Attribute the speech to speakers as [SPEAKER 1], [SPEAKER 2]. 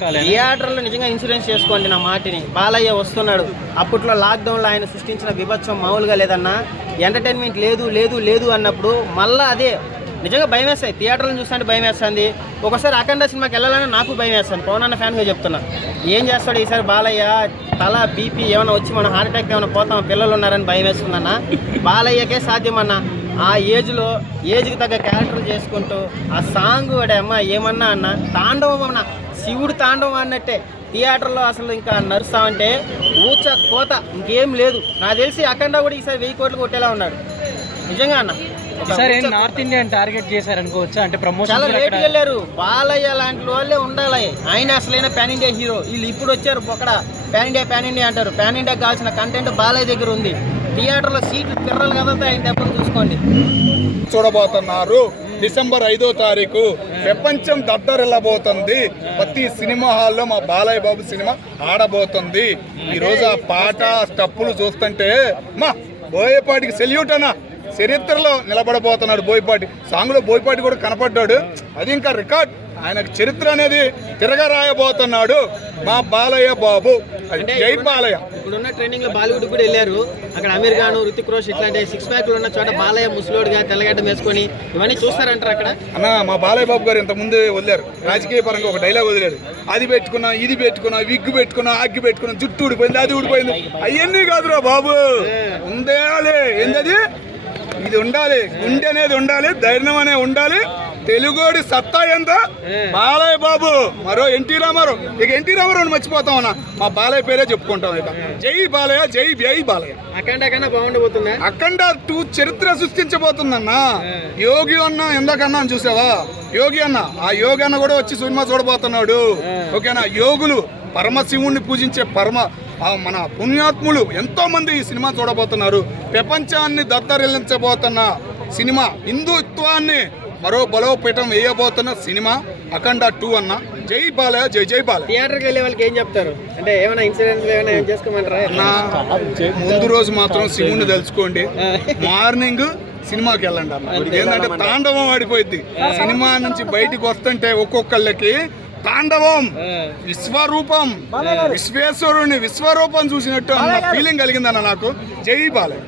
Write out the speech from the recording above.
[SPEAKER 1] థియేటర్లో నిజంగా ఇన్సూరెన్స్ చేసుకోండి నా మాటిని. బాలయ్య వస్తున్నాడు. అప్పట్లో లాక్డౌన్లో ఆయన సృష్టించిన విభత్సం మామూలుగా లేదన్నా ఎంటర్టైన్మెంట్ లేదు లేదు లేదు అన్నప్పుడు మళ్ళీ అదే. నిజంగా భయం వేస్తాయి. థియేటర్లను చూస్తుంటే భయం వేస్తుంది. ఒకసారి అఖండ సినిమాకి వెళ్ళాలని నాకు భయం వేస్తాను పవన్ అన్న ఫ్యాన్గా చెప్తున్నా. ఏం చేస్తాడు ఈసారి బాలయ్య? తల బీపీ ఏమైనా వచ్చి మన హార్ట్అటాక్ ఏమైనా పోతాం పిల్లలు ఉన్నారని భయం వేస్తుందన్న బాలయ్యకే సాధ్యమన్నా ఆ ఏజ్లో ఏజ్కి తగ్గ క్యారెక్టర్లు చేసుకుంటూ ఆ సాంగ్ వాడే అమ్మ ఏమన్నా అన్న తాండవం అన్న. శివుడు తాండవం అన్నట్టే. థియేటర్లో అసలు ఇంకా నడుస్తామంటే ఊచ కోత ఇంకేం లేదు. నాకు తెలిసి అఖండ కూడా ఈసారి వెయ్యి కోట్లు కొట్టేలా ఉన్నాడు. నిజంగా అన్న.
[SPEAKER 2] ఏం
[SPEAKER 1] ఊచ
[SPEAKER 2] నార్త్ ఇండియన్ టార్గెట్ చేశారు అనుకోవచ్చా అంటే ప్రమోషన్
[SPEAKER 1] చాలా లేట్గా వెళ్ళారు. బాలయ్య లాంటి వాళ్ళే ఉండాలి. ఆయన అసలైన పాన్ ఇండియా హీరో వీళ్ళు ఇప్పుడు వచ్చారు ఒకడ పాన్ ఇండియా పాన్ ఇండియా అంటారు. పాన్ ఇండియా కావాల్సిన కంటెంట్ బాలయ్య దగ్గర ఉంది. థియేటర్లో సీట్లు తిర్రలు కదలతాయి ఆయన దెబ్బలు చూసుకోండి.
[SPEAKER 3] చూడబోతున్నారు. డిసెంబర్ ఐదో తారీఖు ప్రపంచం దద్దరిల్లబోతుంది. ప్రతి సినిమా హాల్లో మా బాలయ్య బాబు సినిమా ఆడబోతుంది. ఈరోజు ఆ పాట స్టప్పులు చూస్తుంటే మా బోయపాటికి సెల్యూట్ అన్న. చరిత్రలో నిలబడబోతున్నాడు బోయపాటి. సాంగ్లో బోయపాటి కూడా కనపడ్డాడు. అది ఇంకా రికార్డ్. ఆయనకు చరిత్ర అనేది తిరగ రాయబోతున్నాడు మా బాలయ్య బాబు. జై బాలయ్య.
[SPEAKER 1] ఇప్పుడున్న ట్రైనింగ్లో బాలీవుడ్ కూడా వెళ్ళారు. అక్కడ అమీర్ ఖాన్ రుతిక్ రోష్ ఇట్లాంటి సిక్స్ ప్యాక్లు ఉన్న చోట బాలయ్య ముసలోడుగా తెల్లగడ్డ వేసుకొని ఇవన్నీ చూస్తారంటారు అక్కడ?
[SPEAKER 3] అన్న మా బాలయ్య బాబు గారు ఇంత ముందు వదిలేరు. రాజకీయ పరంగా ఒక డైలాగ్ వదిలేరు. అది పెట్టుకున్నా ఇది పెట్టుకున్నా విగ్గు పెట్టుకున్నా అగ్గి పెట్టుకున్నా జుట్టు ఊడిపోయింది అది ఊడిపోయింది. అవన్నీ కాదురా బాబు. ఉండాలి. ఏంటది ఇది ఉండాలి. గుండె అనేది ఉండాలి ధైర్యం అనేది ఉండాలి. తెలుగోడి సత్తా ఎంత? బాలయ్య బాబు. మరో ఎన్టీ రామారావు. ఇక ఎన్టీ రామారావు మర్చిపోతాం అన్న మా బాలయ్య పేరే చెప్పుకుంటాం ఇక. జై బాలయ్య జై జై బాలయ్య.
[SPEAKER 1] అఖండ బాగుండబోతుందా
[SPEAKER 3] అఖండ టూ చరిత్ర సృష్టించబోతుందన్న. యోగి అన్న ఎందాకన్నా అని చూసావా? యోగి అన్న. ఆ యోగి అన్న కూడా వచ్చి సినిమా చూడబోతున్నాడు. ఓకేనా? యోగులు పరమశివుణ్ణి పూజించే పరమ మన పుణ్యాత్ములు ఎంతో మంది ఈ సినిమా చూడబోతున్నారు. ప్రపంచాన్ని దత్తరిల్లించబోతున్న సినిమా హిందుత్వాన్ని మరో బలోపేతం వేయబోతున్న సినిమా అఖండ టూ అన్న. జై బాలయ్య జై జై బాలయ్య.
[SPEAKER 1] థియేటర్కి వెళ్ళే వాళ్ళకి ఏం చెప్తారు? అంటే ఏమైనా ఇన్సూరెన్స్ ఏమైనా చేసుకోమంటారా?
[SPEAKER 3] నా ముందు రోజు మాత్రం శివుణ్ణి తెలుసుకోండి. మార్నింగ్ సినిమాకి వెళ్ళండి అన్న. ఏంటంటే తాండవం ఆడిపోయింది సినిమా నుంచి బయటికి వస్తుంటే ఒక్కొక్కళ్ళకి తాండవం విశ్వరూపం విశ్వేశ్వరుని విశ్వరూపం చూసినట్టు అన్న ఫీలింగ్ కలిగిందన్న నాకు. జై బాలయ్య.